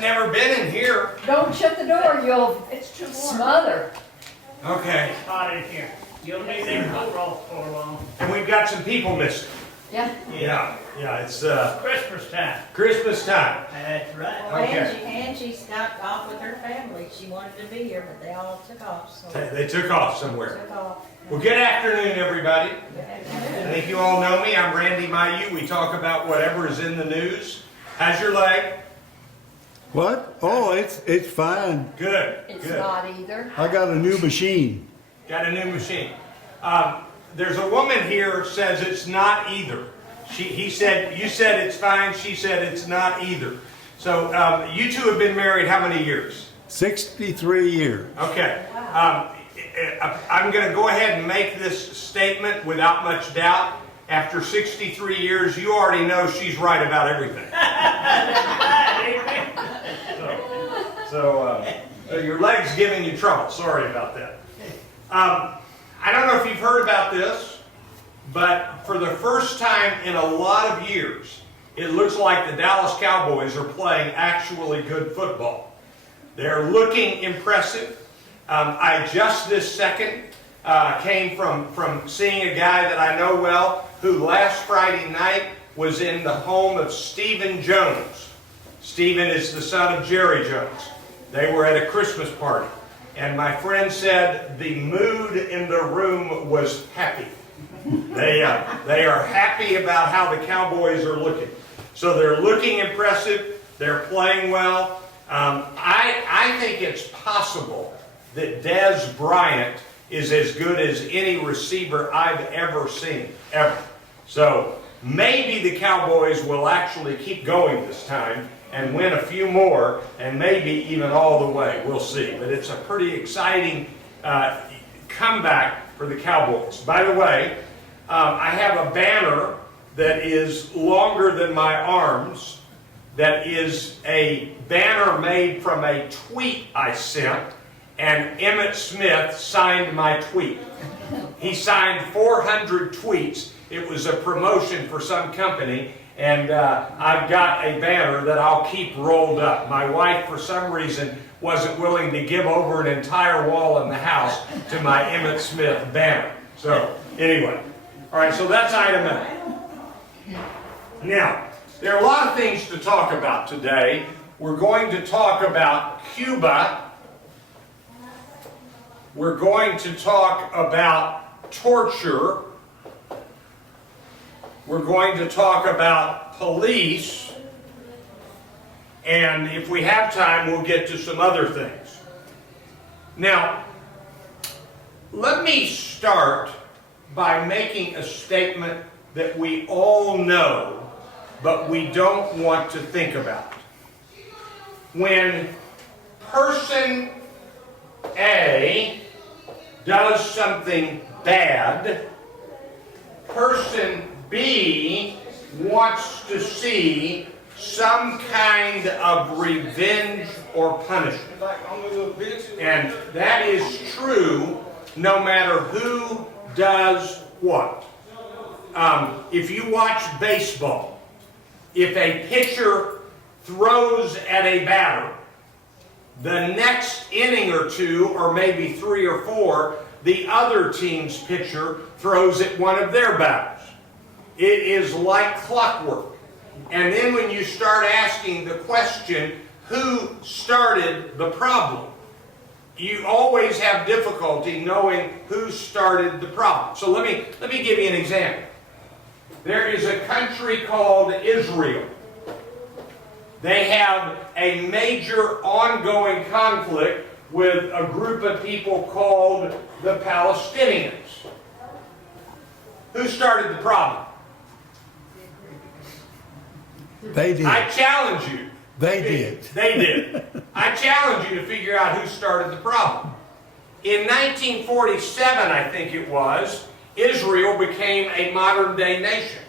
I've never been in here. Don't shut the door, you'll It's too warm. smother. Okay. It's hot in here. You'll need that coat off for long. And we've got some people missing. Yeah. Yeah, it's Christmas time. Christmas time. That's right. Well, Okay. Angie's got off with her family. She wanted to be here, but they all took off, so. They took off somewhere. Took off. Well, good afternoon, everybody. I think you all know me. I'm Randy Mayeau. We talk about whatever is in the news. How's your leg? What? Oh, it's fine. Good. It's Good. not either. I got a new machine. Got a new machine. There's a woman here says it's not either. You said it's fine. She said it's not either. So you two have been married how many years? 63 years. Okay. I'm going to go ahead and make this statement without much doubt. After 63 years, you already know she's right about everything. So your leg's giving you trouble. Sorry about that. I don't know if you've heard about this, but for the first time in a lot of years, it looks like the Dallas Cowboys are playing actually good football. They're looking impressive. I just this second came from seeing a guy that I know well who last Friday night was in the home of Stephen Jones. Stephen is the son of Jerry Jones. They were at a Christmas party. And my friend said the mood in the room was happy. They are happy about how the Cowboys are looking. So they're looking impressive. They're playing well. I think it's possible that Dez Bryant is as good as any receiver I've ever seen, ever. So maybe the Cowboys will actually keep going this time and win a few more, and maybe even all the way. We'll see. But it's a pretty exciting comeback for the Cowboys. By the way, I have a banner that is longer than my arms, that is a banner made from a tweet I sent, and Emmitt Smith signed my tweet. He signed 400 tweets. It was a promotion for some company, and I've got a banner that I'll keep rolled up. My wife, for some reason, wasn't willing to give over an entire wall in the house to my Emmitt Smith banner. So, anyway. All right, so that's item A. Now, there are a lot of things to talk about today. We're going to talk about Cuba. We're going to talk about torture. We're going to talk about police. And if we have time, we'll get to some other things. Now, let me start by making a statement that we all know, but we don't want to think about. When person A does something bad, person B wants to see some kind of revenge or punishment. And that is true no matter who does what. If you watch baseball, if a pitcher throws at a batter, the next inning or two, or maybe 3 or 4, the other team's pitcher throws at one of their batters. It is like clockwork. And then when you start asking the question, who started the problem? You always have difficulty knowing who started the problem. So let me give you an example. There is a country called Israel. They have a major ongoing conflict with a group of people called the Palestinians. Who started the problem? They did. I challenge you. They did. They did. I challenge you to figure out who started the problem. In 1947, I think it was, Israel became a modern-day nation.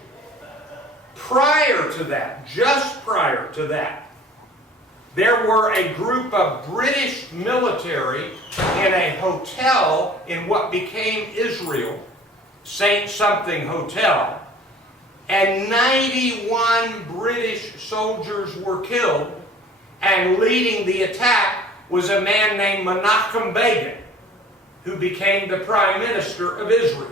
Prior to that, just prior to that, there were a group of British military in a hotel in what became Israel, Saint something Hotel, and 91 British soldiers were killed, and leading the attack was a man named Menachem Begin, who became the Prime Minister of Israel.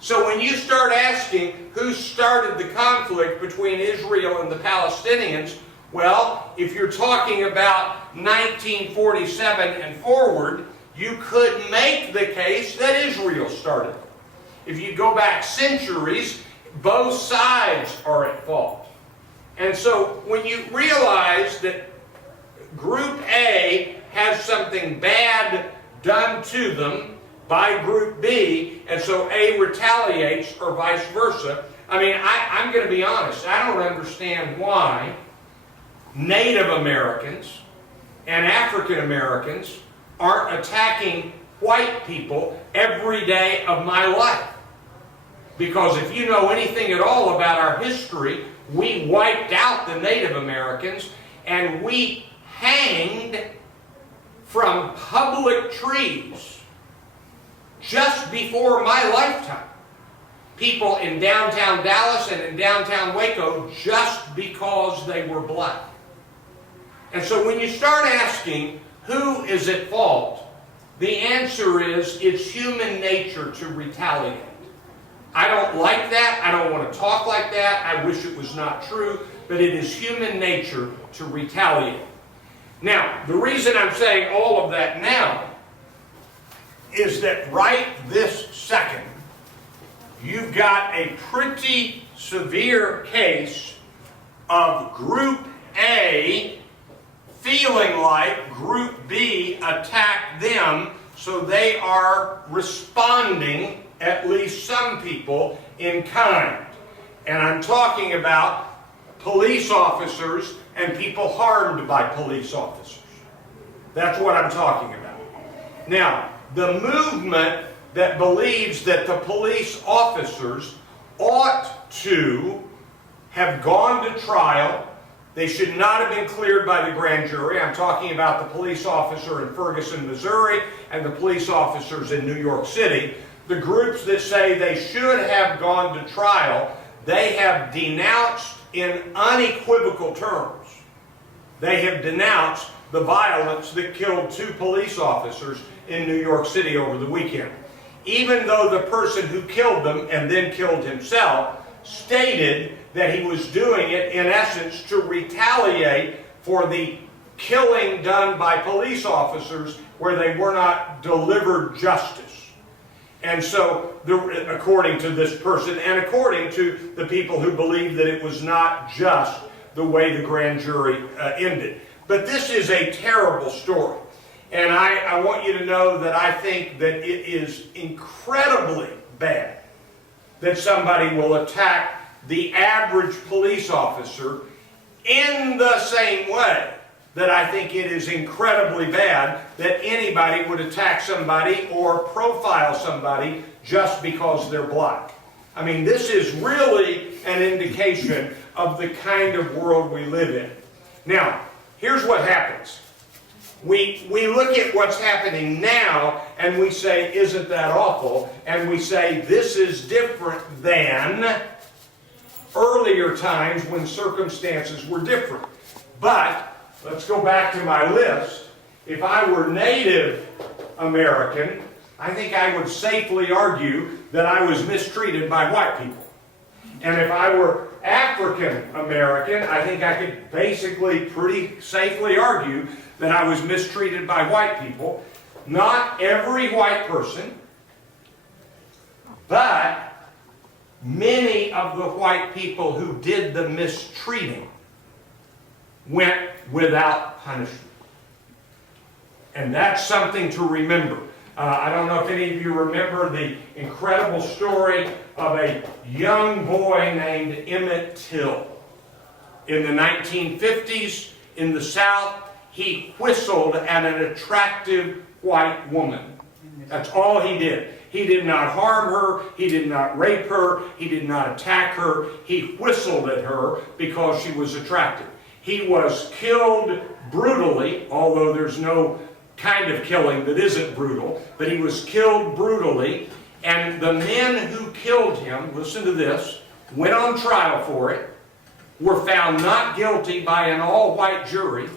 So when you start asking who started the conflict between Israel and the Palestinians, well, if you're talking about 1947 and forward, you could make the case that Israel started it. If you go back centuries, both sides are at fault. And so when you realize that Group A has something bad done to them by Group B, and so A retaliates or vice versa, I mean, I'm going to be honest, I don't understand why Native Americans and African Americans aren't attacking white people every day of my life. Because if you know anything at all about our history, we wiped out the Native Americans and we hanged from public trees just before my lifetime people in downtown Dallas and in downtown Waco just because they were black. And so when you start asking who is at fault, the answer is it's human nature to retaliate. I don't like that. I don't want to talk like that. I wish it was not true, but it is human nature to retaliate. Now, the reason I'm saying all of that now is that right this second, you've got a pretty severe case of Group A feeling like Group B attacked them, so they are responding, at least some people, in kind. And I'm talking about police officers and people harmed by police officers. That's what I'm talking about. Now, the movement that believes that the police officers ought to have gone to trial, they should not have been cleared by the grand jury. I'm talking about the police officer in Ferguson, Missouri, and the police officers in New York City. The groups that say they should have gone to trial, they have denounced in unequivocal terms. They have denounced the violence that killed 2 police officers in New York City over the weekend. Even though the person who killed them and then killed himself stated that he was doing it in essence to retaliate for the killing done by police officers where they were not delivered justice. And so, according to this person and according to the people who believe that it was not just the way the grand jury ended. But this is a terrible story. And I want you to know that I think that it is incredibly bad that somebody will attack the average police officer in the same way that I think it is incredibly bad that anybody would attack somebody or profile somebody just because they're black. I mean, this is really an indication of the kind of world we live in. Now, here's what happens. We look at what's happening now and we say, isn't that awful? And we say, this is different than earlier times when circumstances were different. But let's go back to my list. If I were Native American, I think I would safely argue that I was mistreated by white people. And if I were African American, I think I could basically pretty safely argue that I was mistreated by white people. Not every white person, but many of the white people who did the mistreating went without punishment. And that's something to remember. I don't know if any of you remember the incredible story of a young boy named Emmett Till. In the 1950s, in the South, he whistled at an attractive white woman. That's all he did. He did not harm her, he did not rape her, he did not attack her. He whistled at her because she was attractive. He was killed brutally, although there's no kind of killing that isn't brutal, but he was killed brutally, and the men who killed him, listen to this, went on trial for it, were found not guilty by an all-white jury,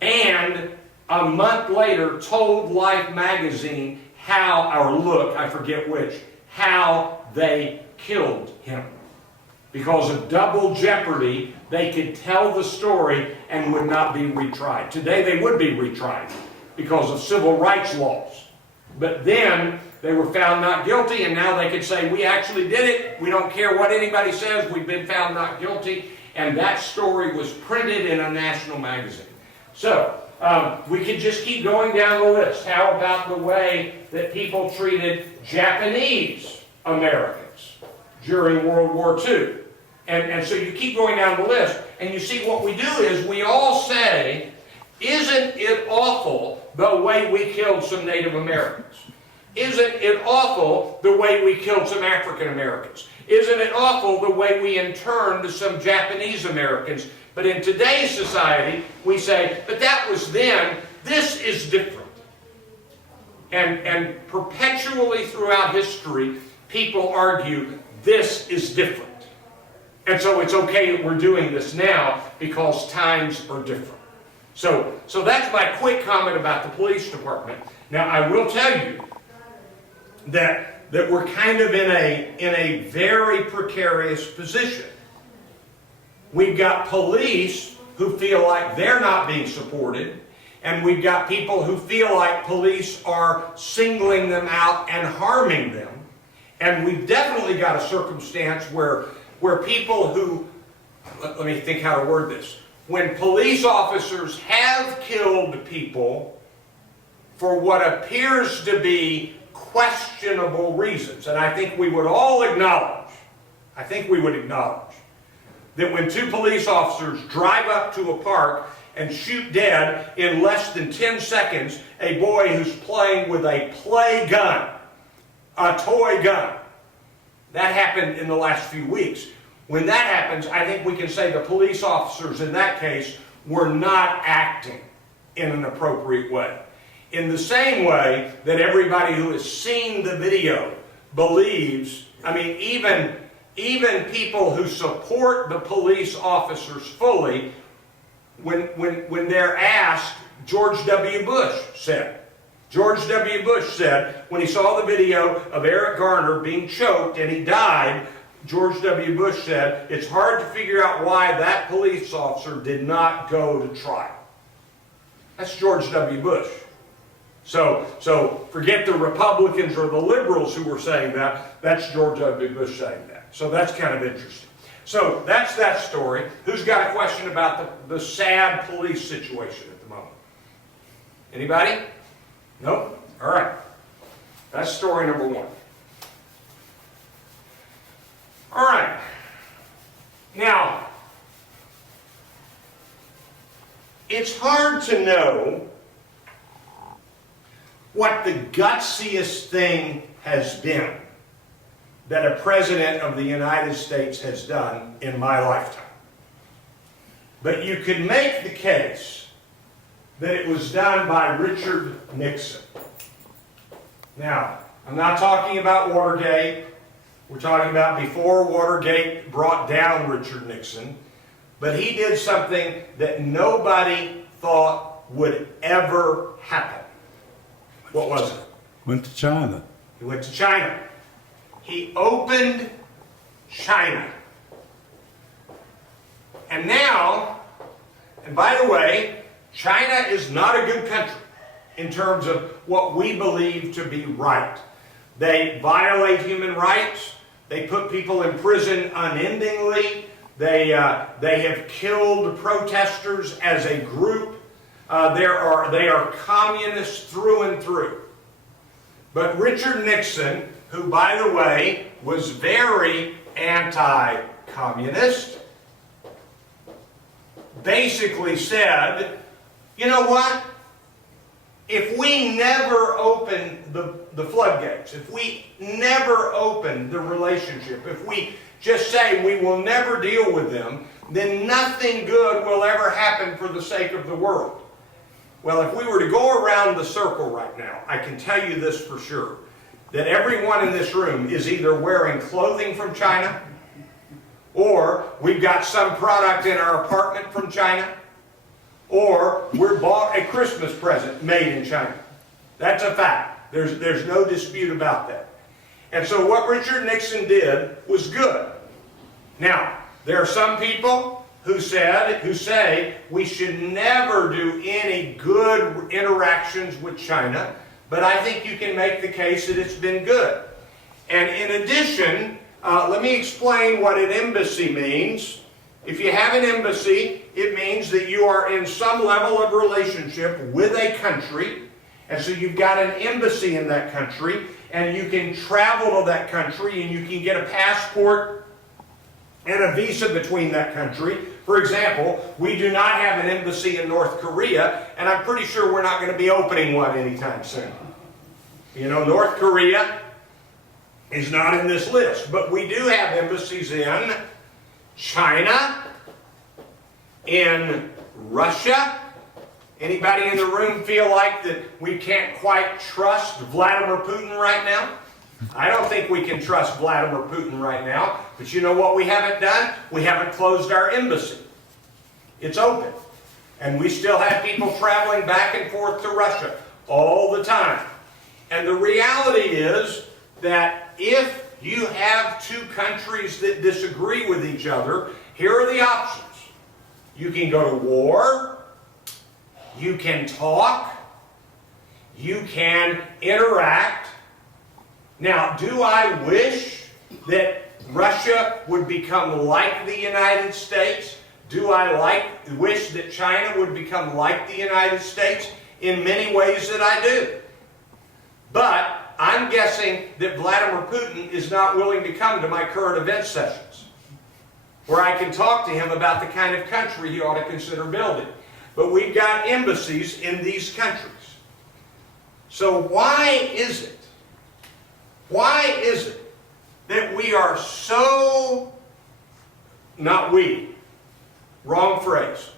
and a month later told Life magazine how, or Look, I forget which, how they killed him. Because of double jeopardy, they could tell the story and would not be retried. Today they would be retried because of civil rights laws. But then they were found not guilty, and now they could say, we actually did it. We don't care what anybody says. We've been found not guilty. And that story was printed in a national magazine. So, we could just keep going down the list. How about the way that people treated Japanese Americans during World War II? And so you keep going down the list, and you see what we do is we all say, isn't it awful the way we killed some Native Americans? Isn't it awful the way we killed some African Americans? Isn't it awful the way we interned some Japanese Americans? But in today's society, we say, but that was then, this is different. And perpetually throughout history, people argue, this is different. And so it's okay that we're doing this now because times are different. So that's my quick comment about the police department. Now, I will tell you that we're kind of in a very precarious position. We've got police who feel like they're not being supported, and we've got people who feel like police are singling them out and harming them. And we've definitely got a circumstance where people who, let me think how to word this, when police officers have killed people for what appears to be questionable reasons, and I think we would all acknowledge, that when two police officers drive up to a park and shoot dead in less than 10 seconds a boy who's playing with a play gun, a toy gun. That happened in the last few weeks. When that happens, I think we can say the police officers in that case were not acting in an appropriate way. In the same way that everybody who has seen the video believes, I mean, even people who support the police officers fully, when they're asked, George W. Bush said, when he saw the video of Eric Garner being choked and he died, George W. Bush said, it's hard to figure out why that police officer did not go to trial. That's George W. Bush. So forget the Republicans or the liberals who were saying that. That's George W. Bush saying that. So that's kind of interesting. So that's that story. Who's got a question about the sad police situation at the moment? Anybody? Nope? All right. That's story number one. All right. Now, it's hard to know what the gutsiest thing has been that a president of the United States has done in my lifetime. But you could make the case that it was done by Richard Nixon. Now, I'm not talking about Watergate. We're talking about before Watergate brought down Richard Nixon. But he did something that nobody thought would ever happen. What was it? Went to China. He went to China. He opened China. And now, and by the way, China is not a good country in terms of what we believe to be right. They violate human rights. They put people in prison unendingly. They have killed protesters as a group. They are communists through and through. But Richard Nixon, who, by the way, was very anti-communist, basically said, you know what? If we never open the floodgates, if we never open the relationship, if we just say we will never deal with them, then nothing good will ever happen for the sake of the world. Well, if we were to go around the circle right now, I can tell you this for sure, that everyone in this room is either wearing clothing from China, or we've got some product in our apartment from China, or we're bought a Christmas present made in China. That's a fact. There's no dispute about that. And so what Richard Nixon did was good. Now, there are some people who say we should never do any good interactions with China, but I think you can make the case that it's been good. And in addition, let me explain what an embassy means. If you have an embassy, it means that you are in some level of relationship with a country, and so you've got an embassy in that country, and you can travel to that country, and you can get a passport and a visa between that country. For example, we do not have an embassy in North Korea, and I'm pretty sure we're not going to be opening one anytime soon. You know, North Korea is not in this list, but we do have embassies in China, in Russia. Anybody in the room feel like that we can't quite trust Vladimir Putin right now? I don't think we can trust Vladimir Putin right now, but you know what we haven't done? We haven't closed our embassy. It's open. And we still have people traveling back and forth to Russia all the time. And the reality is that if you have two countries that disagree with each other, here are the options. You can go to war, you can talk, you can interact. Now, do I wish that Russia would become like the United States? Do I wish that China would become like the United States? In many ways that I do. But I'm guessing that Vladimir Putin is not willing to come to my current event sessions, where I can talk to him about the kind of country he ought to consider building. But we've got embassies in these countries. So why is it that we are so, not we, wrong phrase.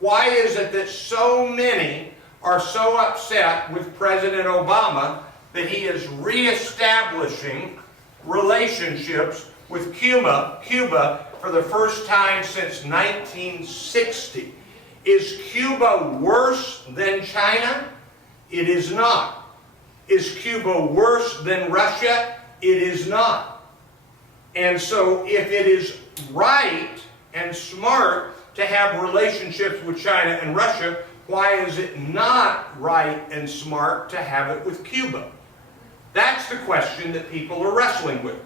Why is it that so many are so upset with President Obama that he is reestablishing relationships with Cuba for the first time since 1960? Is Cuba worse than China? It is not. Is Cuba worse than Russia? It is not. And so if it is right and smart to have relationships with China and Russia, why is it not right and smart to have it with Cuba? That's the question that people are wrestling with.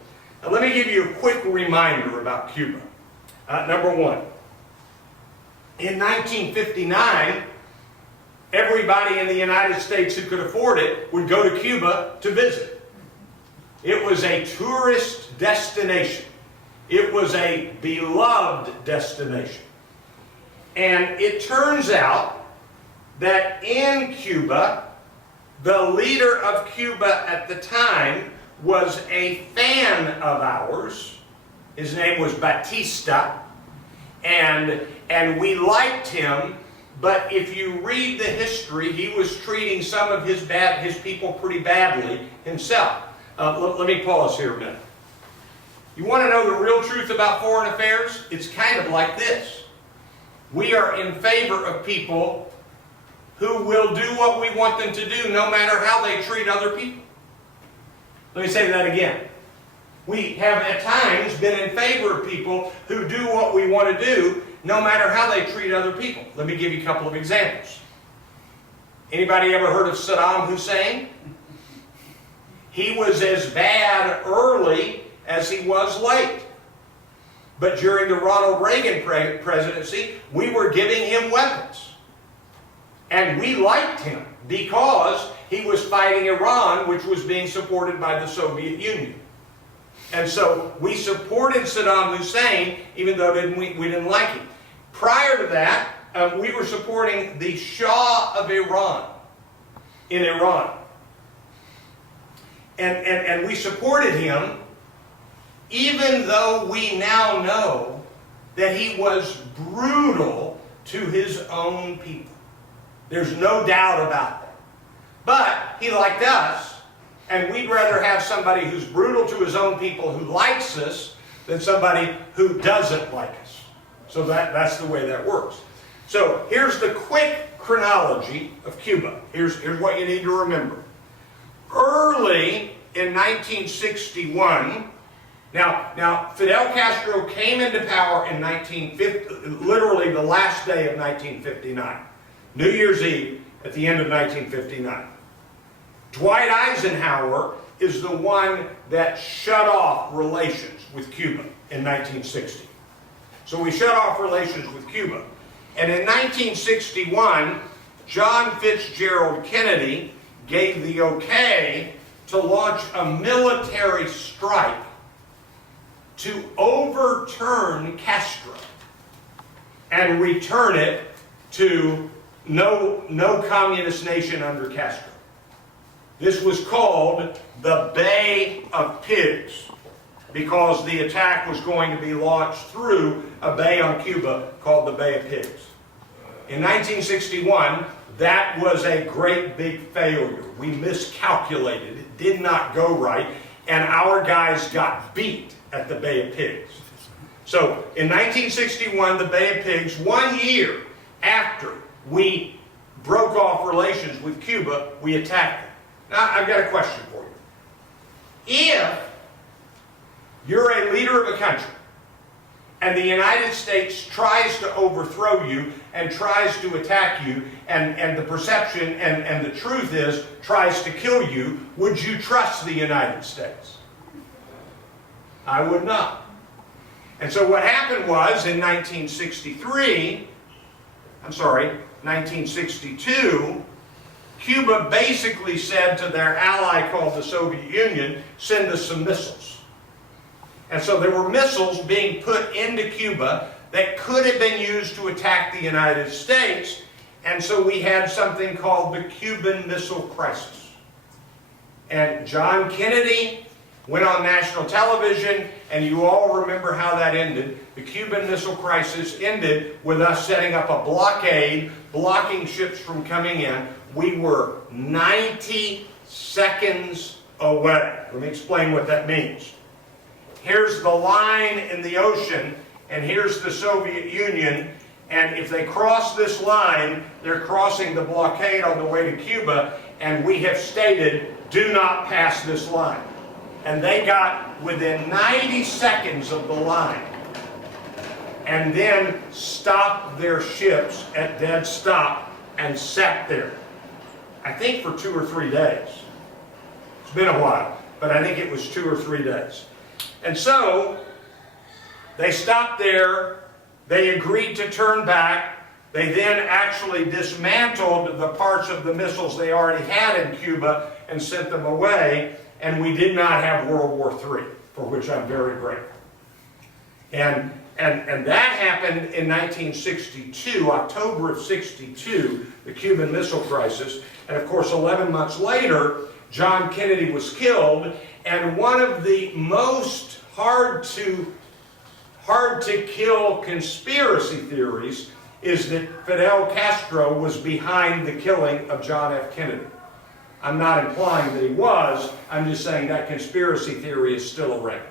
Now let me give you a quick reminder about Cuba. Number one, in 1959, everybody in the United States who could afford it would go to Cuba to visit. It was a tourist destination. It was a beloved destination. And it turns out that in Cuba, the leader of Cuba at the time was a fan of ours. His name was Batista. And we liked him, but if you read the history, he was treating some of his people pretty badly himself. Let me pause here a minute. You want to know the real truth about foreign affairs? It's kind of like this. We are in favor of people who will do what we want them to do no matter how they treat other people. Let me say that again. We have at times been in favor of people who do what we want to do no matter how they treat other people. Let me give you a couple of examples. Anybody ever heard of Saddam Hussein? He was as bad early as he was late. But during the Ronald Reagan presidency, we were giving him weapons. And we liked him because he was fighting Iran, which was being supported by the Soviet Union. And so we supported Saddam Hussein, even though we didn't like him. Prior to that, we were supporting the Shah of Iran in Iran. And we supported him, even though we now know that he was brutal to his own people. There's no doubt about that. But he liked us, and we'd rather have somebody who's brutal to his own people who likes us than somebody who doesn't like us. So that's the way that works. So here's the quick chronology of Cuba. Here's what you need to remember. Early in 1961, now Fidel Castro came into power in 1950, literally the last day of 1959, New Year's Eve at the end of 1959. Dwight Eisenhower is the one that shut off relations with Cuba in 1960. So we shut off relations with Cuba. And in 1961, John Fitzgerald Kennedy gave the okay to launch a military strike to overturn Castro and return it to no communist nation under Castro. This was called the Bay of Pigs because the attack was going to be launched through a bay on Cuba called the Bay of Pigs. In 1961, that was a great big failure. We miscalculated. It did not go right, and our guys got beat at the Bay of Pigs. So in 1961, the Bay of Pigs, 1 year after we broke off relations with Cuba, we attacked them. Now, I've got a question for you. If you're a leader of a country and the United States tries to overthrow you and tries to attack you, and the perception and the truth is tries to kill you, would you trust the United States? I would not. And so what happened was in 1962, Cuba basically said to their ally called the Soviet Union, send us some missiles. And so there were missiles being put into Cuba that could have been used to attack the United States, and so we had something called the Cuban Missile Crisis. And John Kennedy went on national television, and you all remember how that ended. The Cuban Missile Crisis ended with us setting up a blockade, blocking ships from coming in. We were 90 seconds away. Let me explain what that means. Here's the line in the ocean, and here's the Soviet Union, and if they cross this line, they're crossing the blockade on the way to Cuba, and we have stated, do not pass this line. And they got within 90 seconds of the line, and then stopped their ships at dead stop and sat there. I think for 2 or 3 days. It's been a while, but I think it was 2 or 3 days. And so, they stopped there, they agreed to turn back, they then actually dismantled the parts of the missiles they already had in Cuba and sent them away, and we did not have World War III, for which I'm very grateful. And that happened in 1962, October of 62, the Cuban Missile Crisis, and of course 11 months later, John Kennedy was killed, and one of the most hard to kill conspiracy theories is that Fidel Castro was behind the killing of John F. Kennedy. I'm not implying that he was, I'm just saying that conspiracy theory is still around.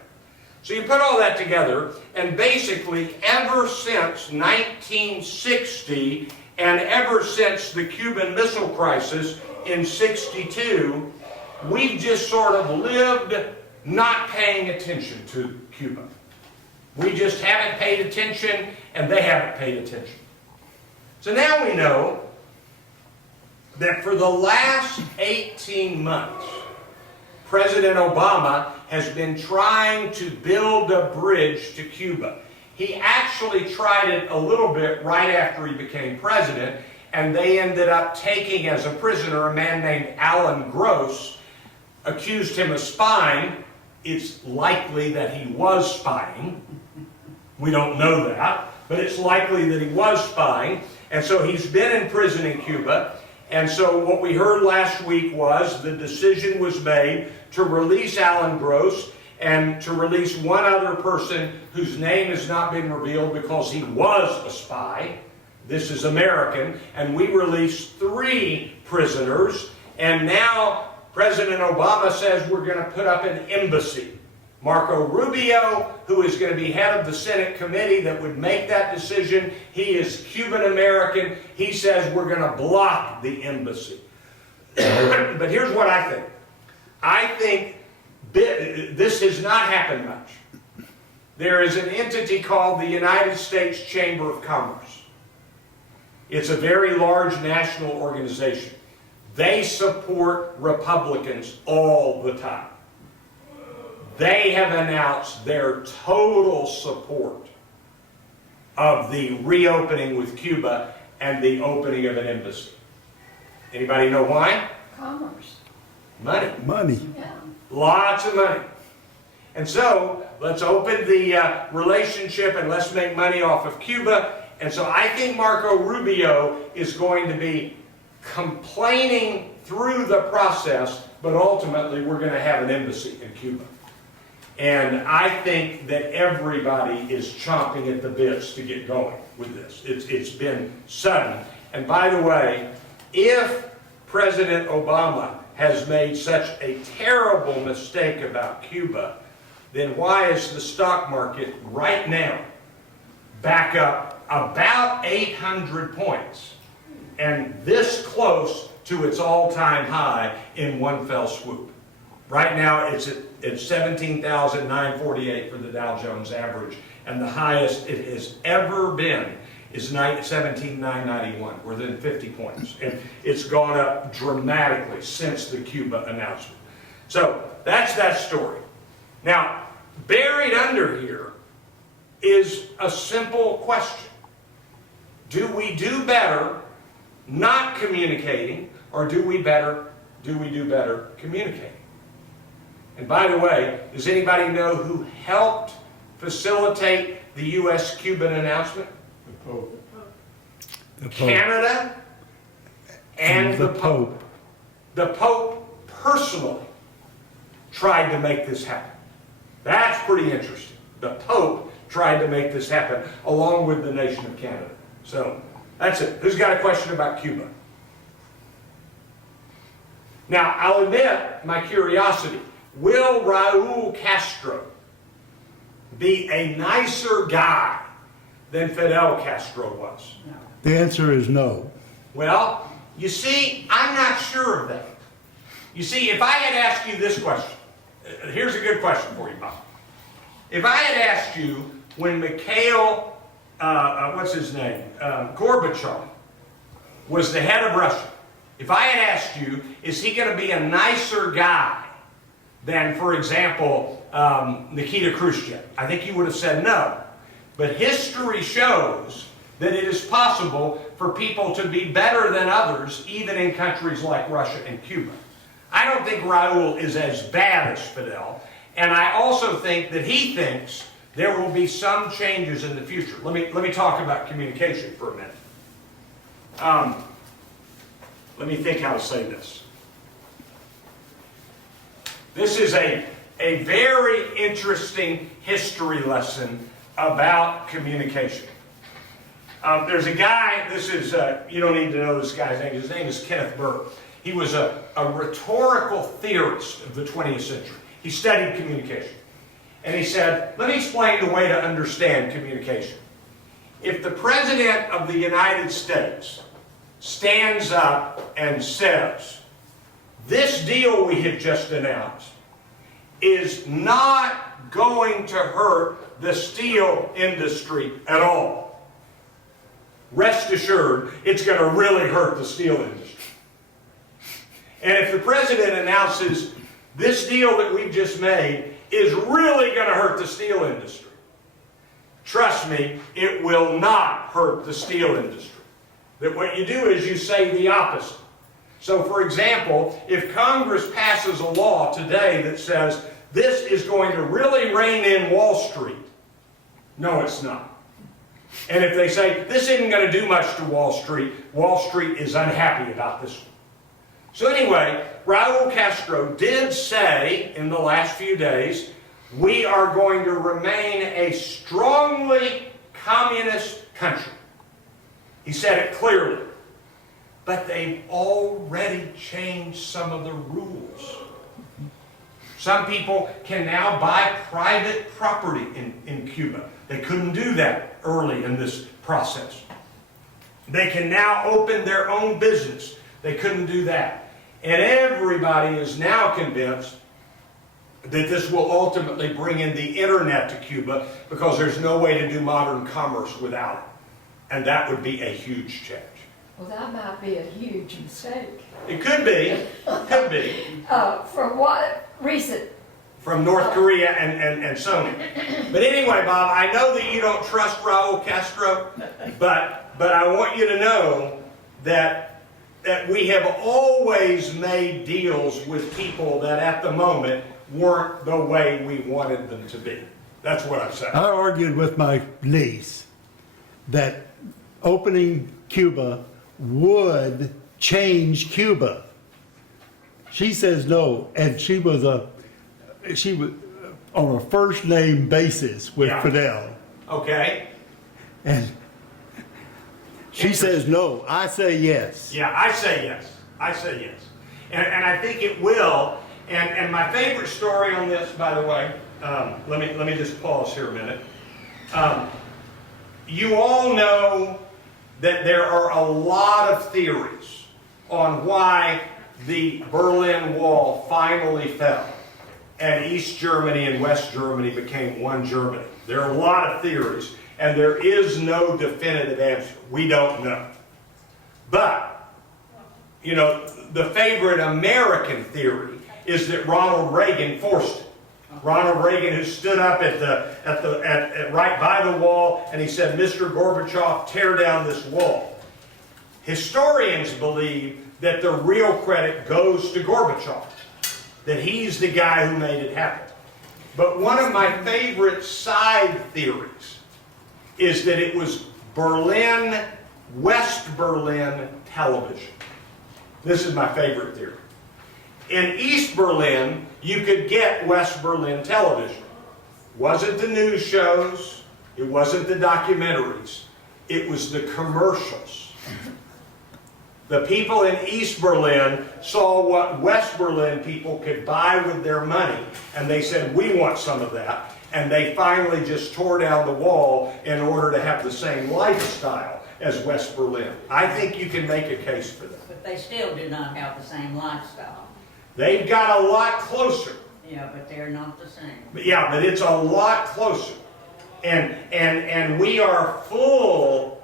So you put all that together, and basically ever since 1960 and ever since the Cuban Missile Crisis in '62, we've just sort of lived not paying attention to Cuba. We just haven't paid attention, and they haven't paid attention. So now we know that for the last 18 months, President Obama has been trying to build a bridge to Cuba. He actually tried it a little bit right after he became president, and they ended up taking as a prisoner a man named Alan Gross, accused him of spying. It's likely that he was spying. We don't know that, but it's likely that he was spying. And so he's been in prison in Cuba. And so what we heard last week was the decision was made to release Alan Gross and to release one other person whose name has not been revealed because he was a spy. This is American. And we released 3 prisoners. And now President Obama says we're going to put up an embassy. Marco Rubio, who is going to be head of the Senate committee that would make that decision, he is Cuban American. He says we're going to block the embassy. But here's what I think. I think this has not happened much. There is an entity called the United States Chamber of Commerce. It's a very large national organization. They support Republicans all the time. They have announced their total support of the reopening with Cuba and the opening of an embassy. Anybody know why? Commerce. Money. Money. Yeah. Lots of money. And so, let's open the relationship and let's make money off of Cuba. And so I think Marco Rubio is going to be complaining through the process, but ultimately we're going to have an embassy in Cuba. And I think that everybody is chomping at the bits to get going with this. It's been sudden. And by the way, if President Obama has made such a terrible mistake about Cuba, then why is the stock market right now back up about 800 points and this close to its all-time high in one fell swoop? Right now it's at 17,948 for the Dow Jones average, and the highest it has ever been is 17,991, within 50 points. And it's gone up dramatically since the Cuba announcement. So that's that story. Now, buried under here is a simple question. Do we do better not communicating, or do we do better communicating? And by the way, does anybody know who helped facilitate the U.S.-Cuban announcement? The Pope. Canada and the Pope. The Pope personally tried to make this happen. That's pretty interesting. The Pope tried to make this happen along with the nation of Canada. So that's it. Who's got a question about Cuba? Now, I'll admit my curiosity. Will Raul Castro be a nicer guy than Fidel Castro was? No. The answer is no. Well, you see, I'm not sure of that. You see, if I had asked you this question, here's a good question for you, Bob. If I had asked you when Mikhail, what's his name, Gorbachev was the head of Russia, if I had asked you, is he going to be a nicer guy than, for example, Nikita Khrushchev, I think you would have said no. But history shows that it is possible for people to be better than others, even in countries like Russia and Cuba. I don't think Raul is as bad as Fidel, and I also think that he thinks there will be some changes in the future. Let me talk about communication for a minute. Let me think how to say this. This is a very interesting history lesson about communication. There's a guy, this is, you don't need to know this guy's name. His name is Kenneth Burke. He was a rhetorical theorist of the 20th century. He studied communication. And he said, let me explain the way to understand communication. If the President of the United States stands up and says, this deal we have just announced is not going to hurt the steel industry at all. Rest assured, it's going to really hurt the steel industry. And if the President announces, this deal that we've just made is really going to hurt the steel industry, trust me, it will not hurt the steel industry. That what you do is you say the opposite. So for example, if Congress passes a law today that says this is going to really rein in Wall Street, no it's not. And if they say this isn't going to do much to Wall Street is unhappy about this one. So anyway, Raul Castro did say in the last few days, we are going to remain a strongly communist country. He said it clearly. But they've already changed some of the rules. Some people can now buy private property in Cuba. They couldn't do that early in this process. They can now open their own business. They couldn't do that. And everybody is now convinced that this will ultimately bring in the internet to Cuba because there's no way to do modern commerce without it. And that would be a huge change. Well, that might be a huge mistake. It could be. Could be. From what recent, From North Korea and Sony. But anyway, Bob, I know that you don't trust Raul Castro, but I want you to know that we have always made deals with people that at the moment weren't the way we wanted them to be. That's what I'm saying. I argued with my niece that opening Cuba would change Cuba. She says no, and she was on a first name basis with Yeah. Fidel. Okay? And she says no, I say yes. Yeah, I say yes. I say yes. And I think it will. And my favorite story on this, by the way, let me just pause here a minute. You all know that there are a lot of theories on why the Berlin Wall finally fell and East Germany and West Germany became one Germany. There are a lot of theories, and there is no definitive answer. We don't know. But, you know, the favorite American theory is that Ronald Reagan forced it. Ronald Reagan, who stood up right by the wall, and he said, "Mr. Gorbachev, tear down this wall." Historians believe that the real credit goes to Gorbachev, that he's the guy who made it happen. But one of my favorite side theories is that it was Berlin, West Berlin television. This is my favorite theory. In East Berlin, you could get West Berlin television. Wasn't the news shows, it wasn't the documentaries, it was the commercials. The people in East Berlin saw what West Berlin people could buy with their money, and they said, "We want some of that." And they finally just tore down the wall in order to have the same lifestyle as West Berlin. I think you can make a case for that. But they still do not have the same lifestyle. They've got a lot closer. Yeah, but they're not the same. Yeah, but it's a lot closer. And we are full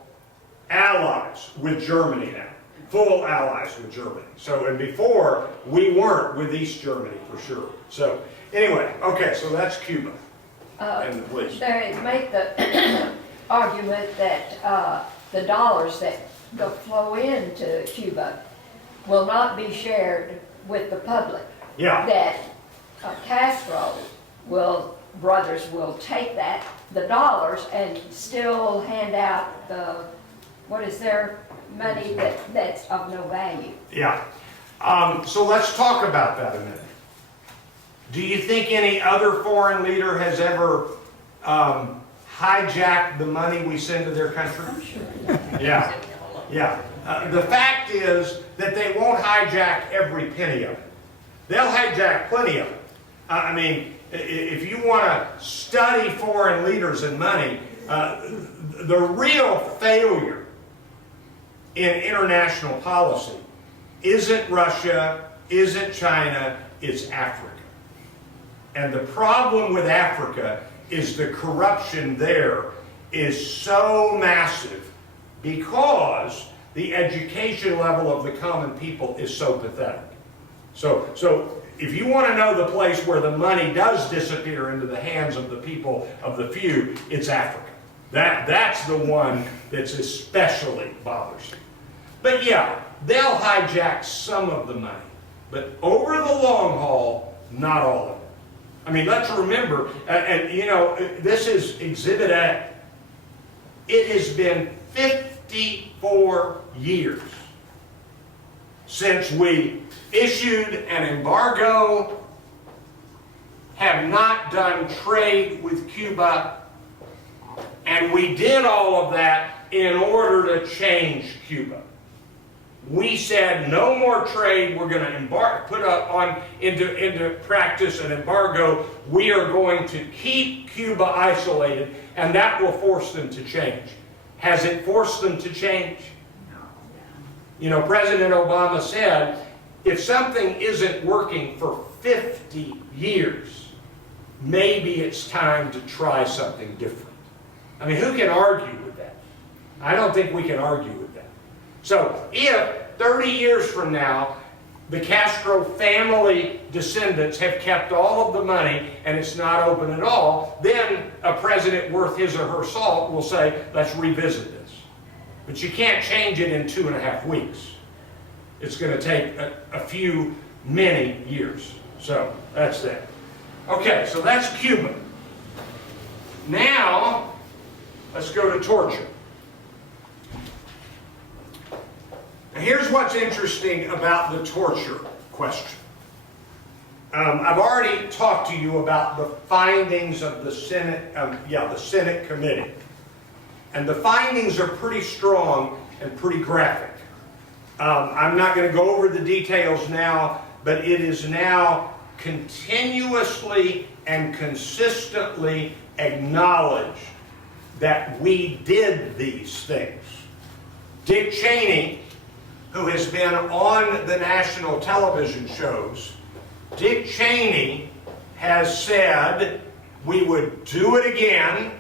allies with Germany now. Full allies with Germany. So, and before, we weren't with East Germany for sure. So, anyway, okay, so that's Cuba and the police. they make the argument that the dollars that go flow into Cuba will not be shared with the public. Yeah. That Castro brothers will take the dollars and still hand out what is their money that's of no value. Yeah. So let's talk about that a minute. Do you think any other foreign leader has ever hijacked the money we send to their country? I'm sure. Yeah. Yeah. The fact is that they won't hijack every penny of it. They'll hijack plenty of it. I mean, if you want to study foreign leaders and money, the real failure in international policy isn't Russia, isn't China, it's Africa. And the problem with Africa is the corruption there is so massive because the education level of the common people is so pathetic. So if you want to know the place where the money does disappear into the hands of the people of the few, it's Africa. That's the one that's especially bothersome. But yeah, they'll hijack some of the money. But over the long haul, not all of it. I mean, let's remember, and you know, this is Exhibit A. It has been 54 years since we issued an embargo, have not done trade with Cuba, and we did all of that in order to change Cuba. we said no more trade. We're going to put up into practice an embargo. We are going to keep Cuba isolated, and that will force them to change. Has it forced them to change? You know, President Obama said, if something isn't working for 50 years, maybe it's time to try something different. I mean, who can argue with that? I don't think we can argue with that. So if 30 years from now, the Castro family descendants have kept all of the money and it's not open at all, then a president worth his or her salt will say, let's revisit this. But you can't change it in 2.5 weeks. It's going to take many years. So that's that. Okay, so that's Cuba. Now, let's go to torture. Now, here's what's interesting about the torture question. I've already talked to you about the findings of the Senate, the Senate committee. And the findings are pretty strong and pretty graphic. I'm not going to go over the details now, but it is now continuously and consistently acknowledged that we did these things. Dick Cheney, who has been on the national television shows, Dick Cheney has said we would do it again.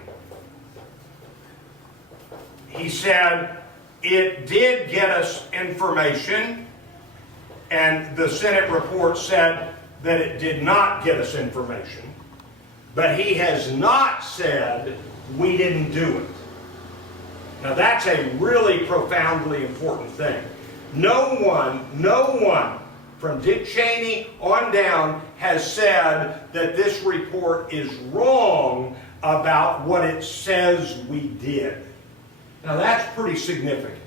He said it did get us information, and the Senate report said that it did not get us information. But he has not said we didn't do it. Now that's a really profoundly important thing. No one from Dick Cheney on down has said that this report is wrong about what it says we did. Now that's pretty significant.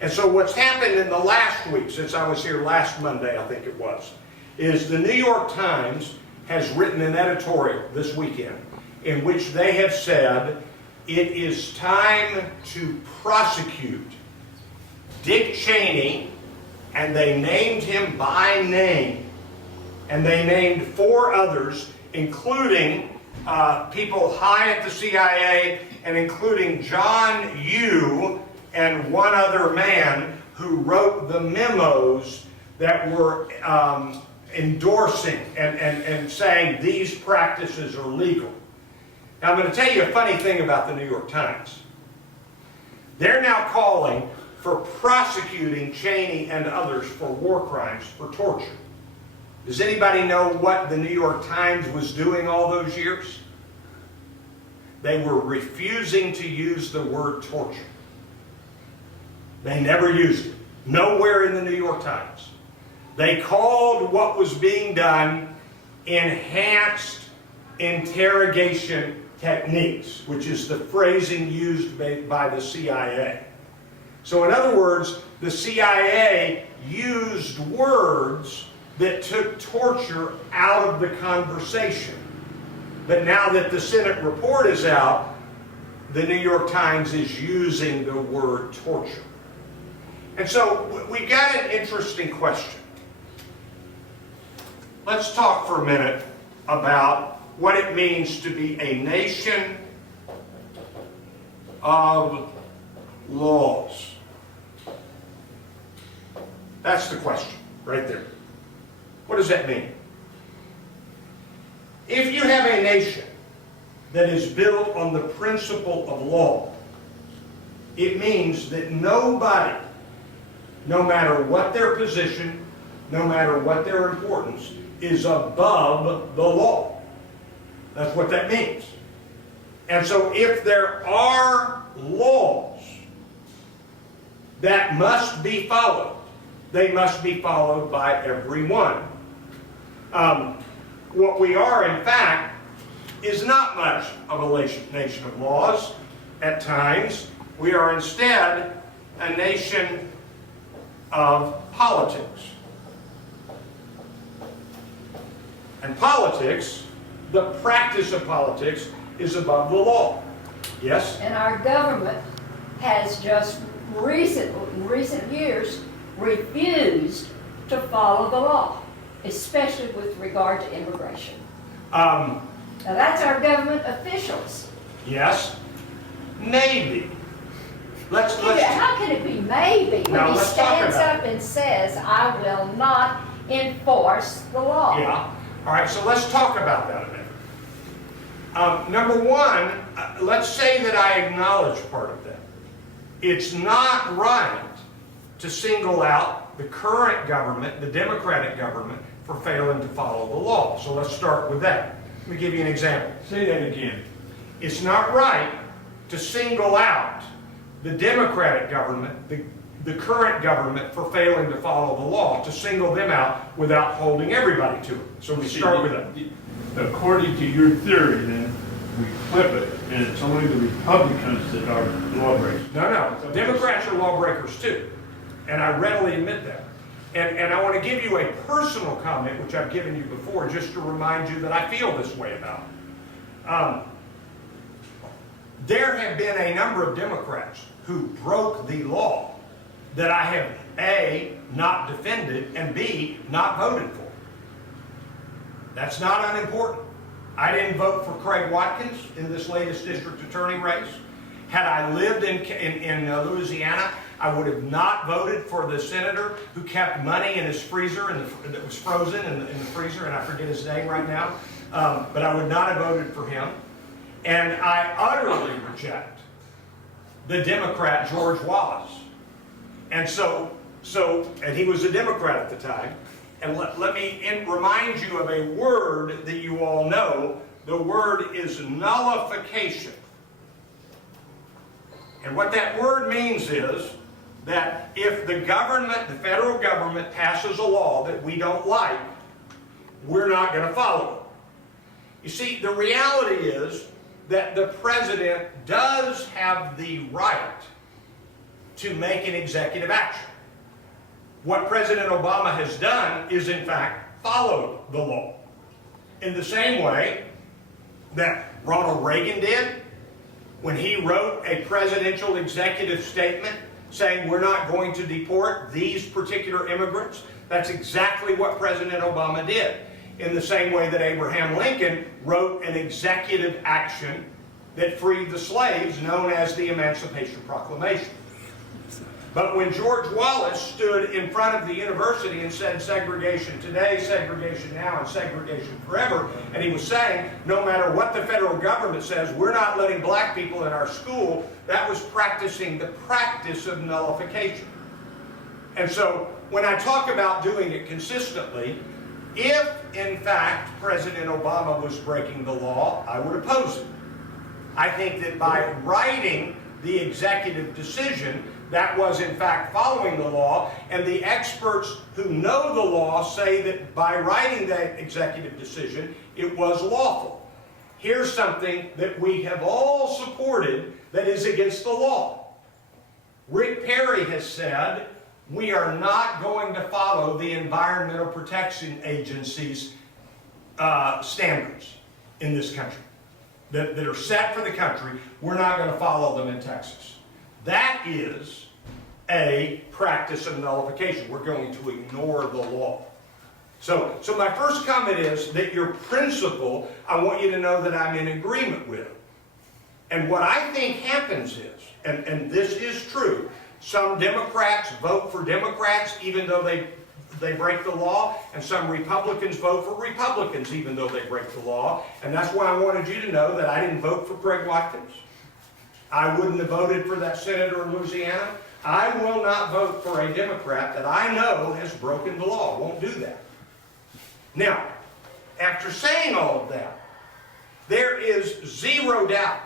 And so what's happened in the last week, since I was here last Monday, I think it was, is the New York Times has written an editorial this weekend in which they have said it is time to prosecute Dick Cheney, and they named him by name, and they named 4 others, including people high at the CIA, and including John Yoo and one other man who wrote the memos that were endorsing and saying these practices are legal. Now I'm going to tell you a funny thing about the New York Times. They're now calling for prosecuting Cheney and others for war crimes, for torture. Does anybody know what the New York Times was doing all those years? They were refusing to use the word torture. They never used it. Nowhere in the New York Times. They called what was being done enhanced interrogation techniques, which is the phrasing used by the CIA. So in other words, the CIA used words that took torture out of the conversation. But now that the Senate report is out, the New York Times is using the word torture. And so we got an interesting question. Let's talk for a minute about what it means to be a nation of laws. That's the question, right there. What does that mean? If you have a nation that is built on the principle of law, it means that nobody, no matter what their position, no matter what their importance, is above the law. That's what that means. And so if there are laws that must be followed, they must be followed by everyone. What we are, in fact, is not much of a nation of laws at times. We are instead a nation of politics. And politics, the practice of politics, is above the law. Yes? And our government has just recent years refused to follow the law, especially with regard to immigration. Now, that's our government officials. Yes, maybe. Let's How can it be maybe Now, when he let's talk stands about up and says, I will not enforce the law? Yeah. All right, so let's talk about that a minute. Number one, let's say that I acknowledge part of that. It's not right to single out the current government, the Democratic government, for failing to follow the law. So let's start with that. Let me give you an example. Say that again. It's not right to single out the Democratic government, the current government, for failing to follow the law, to single them out without holding everybody to it. So we start with that. According to your theory, then, we flip it, and it's only the Republicans that are lawbreakers. No, Democrats are lawbreakers too, and I readily admit that. And I want to give you a personal comment, which I've given you before, just to remind you that I feel this way about it. There have been a number of Democrats who broke the law that I have A, not defended, and B, not voted for. That's not unimportant. I didn't vote for Craig Watkins in this latest district attorney race. Had I lived in Louisiana, I would have not voted for the senator who kept money in his freezer that was frozen in the freezer, and I forget his name right now. But I would not have voted for him. And I utterly reject the Democrat George Wallace. And and he was a Democrat at the time. And let me remind you of a word that you all know. The word is nullification. And what that word means is that if the government, the federal government, passes a law that we don't like, we're not going to follow it. You see, the reality is that the president does have the right to make an executive action. What President Obama has done is, in fact, followed the law. In the same way that Ronald Reagan did when he wrote a presidential executive statement saying we're not going to deport these particular immigrants. That's exactly what President Obama did. In the same way that Abraham Lincoln wrote an executive action that freed the slaves, known as the Emancipation Proclamation. But when George Wallace stood in front of the university and said segregation today, segregation now, and segregation forever, and he was saying no matter what the federal government says, we're not letting black people in our school, that was practicing the practice of nullification. And so when I talk about doing it consistently, if in fact President Obama was breaking the law, I would oppose it. I think that by writing the executive decision, that was in fact following the law, and the experts who know the law say that by writing that executive decision, it was lawful. Here's something that we have all supported that is against the law. Rick Perry has said, we are not going to follow the Environmental Protection Agency's standards in this country that are set for the country. We're not going to follow them in Texas. That is a practice of nullification. We're going to ignore the law. So my first comment is that your principle, I want you to know that I'm in agreement with. And what I think happens is, and this is true, some Democrats vote for Democrats even though they break the law, and some Republicans vote for Republicans even though they break the law. And that's why I wanted you to know that I didn't vote for Craig Watkins. I wouldn't have voted for that senator in Louisiana. I will not vote for a Democrat that I know has broken the law. Won't do that. Now, after saying all of that, there is zero doubt,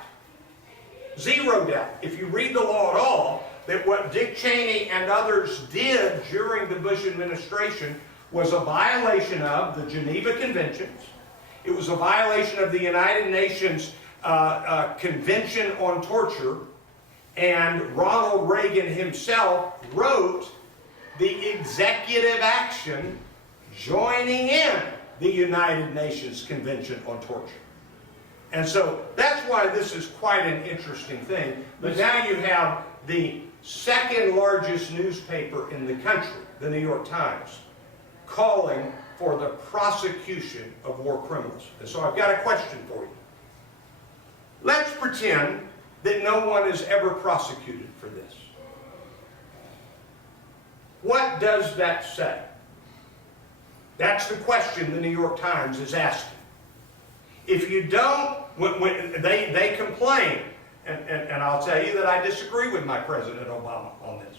if you read the law at all, that what Dick Cheney and others did during the Bush administration was a violation of the Geneva Conventions. It was a violation of the United Nations Convention on Torture, and Ronald Reagan himself wrote the executive action joining in the United Nations Convention on Torture. And so that's why this is quite an interesting thing. But now you have the second largest newspaper in the country, the New York Times, calling for the prosecution of war criminals. And so I've got a question for you. Let's pretend that no one is ever prosecuted for this. What does that say? That's the question the New York Times is asking. If you don't, when they complain, and I'll tell you that I disagree with my President Obama on this.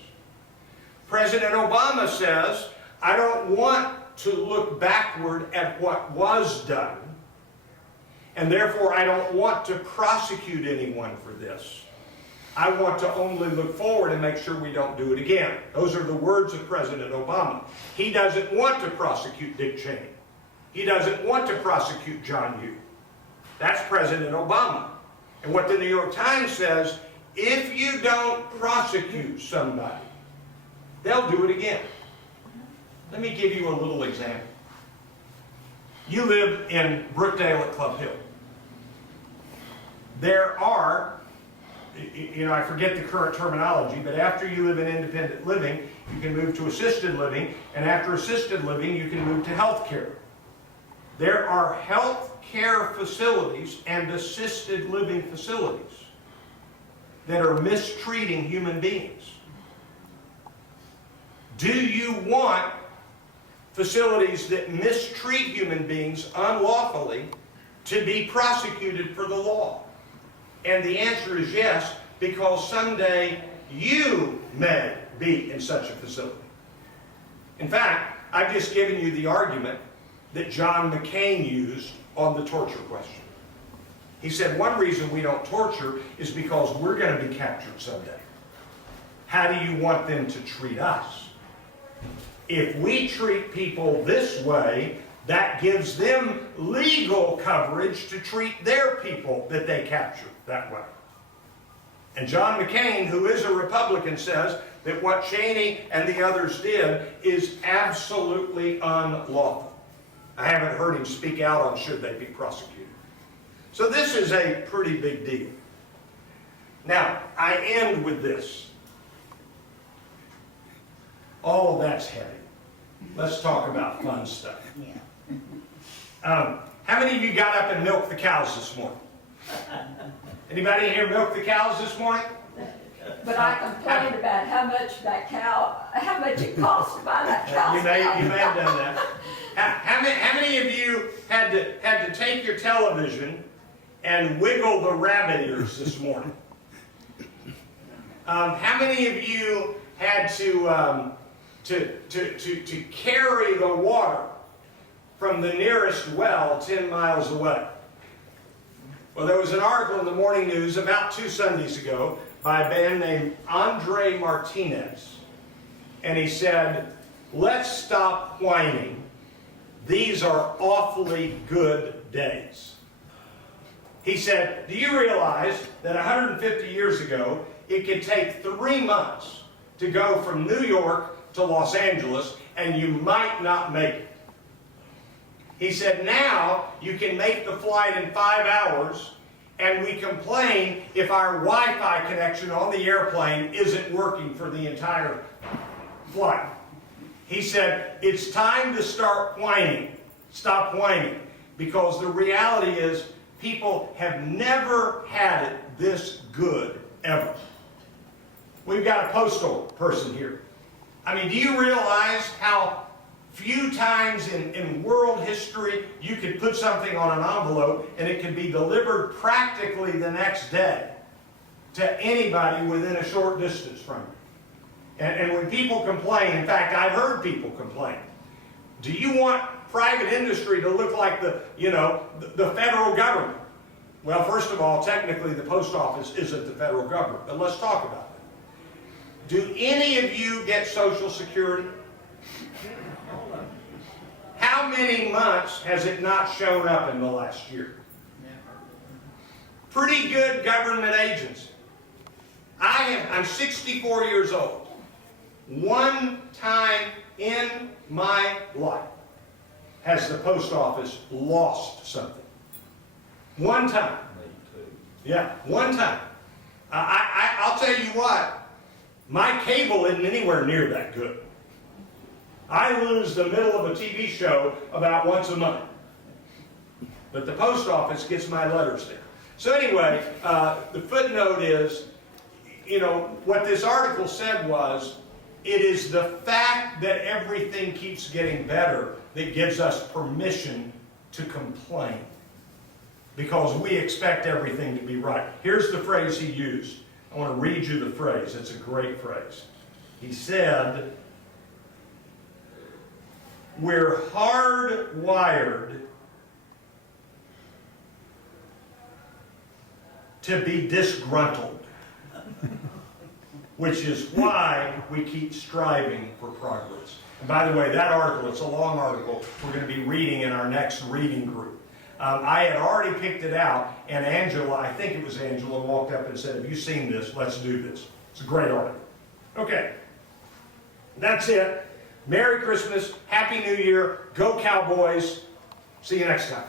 President Obama says, I don't want to look backward at what was done, and therefore I don't want to prosecute anyone for this. I want to only look forward and make sure we don't do it again. Those are the words of President Obama. He doesn't want to prosecute Dick Cheney. He doesn't want to prosecute John Yoo. That's President Obama. And what the New York Times says, if you don't prosecute somebody, they'll do it again. Let me give you a little example. You live in Brookdale at Club Hill. There are, I forget the current terminology, but after you live in independent living, you can move to assisted living, and after assisted living, you can move to health care. There are health care facilities and assisted living facilities that are mistreating human beings. Do you want facilities that mistreat human beings unlawfully to be prosecuted for the law? And the answer is yes, because someday you may be in such a facility. In fact, I've just given you the argument that John McCain used on the torture question. He said one reason we don't torture is because we're going to be captured someday. How do you want them to treat us? If we treat people this way, that gives them legal coverage to treat their people that they capture that way. And John McCain, who is a Republican, says that what Cheney and the others did is absolutely unlawful. I haven't heard him speak out on should they be prosecuted. So this is a pretty big deal. Now, I end with this. All of that's heavy. Let's talk about fun stuff. How many of you got up and milked the cows this morning? Anybody in here milk the cows this morning? But I complained about how much it cost to buy that cow. You may have done that. How many of you had to take your television and wiggle the rabbit ears this morning? How many of you had to carry the water from the nearest well 10 miles away? Well, there was an article in the morning news about 2 Sundays ago by a man named Andre Martinez. And he said, let's stop whining. These are awfully good days. He said, do you realize that 150 years ago, it could take 3 months to go from New York to Los Angeles, and you might not make it? He said, now you can make the flight in 5 hours, and we complain if our Wi-Fi connection on the airplane isn't working for the entire flight. He said, it's time to start whining. Stop whining. Because the reality is, people have never had it this good, ever. We've got a postal person here. I mean, do you realize how few times in world history you could put something on an envelope and it could be delivered practically the next day to anybody within a short distance from you? And when people complain, in fact, I've heard people complain, do you want private industry to look like the federal government? Well, first of all, technically the post office isn't the federal government, but let's talk about that. Do any of you get Social Security? How many months has it not shown up in the last year? Pretty good government agency. I'm 64 years old. One time in my life has the post office lost something. One time. Yeah, one time. I'll tell you what, my cable isn't anywhere near that good. I lose the middle of a TV show about once a month. But the post office gets my letters there. So anyway, the footnote is, you know, what this article said was, it is the fact that everything keeps getting better that gives us permission to complain. Because we expect everything to be right. Here's the phrase he used. I want to read you the phrase. It's a great phrase. He said, we're hardwired to be disgruntled, which is why we keep striving for progress. And by the way, that article, it's a long article, we're going to be reading in our next reading group. I had already picked it out, and Angela, I think it was Angela, walked up and said, have you seen this? Let's do this. It's a great article. Okay, that's it. Merry Christmas, Happy New Year, go Cowboys. See you next time.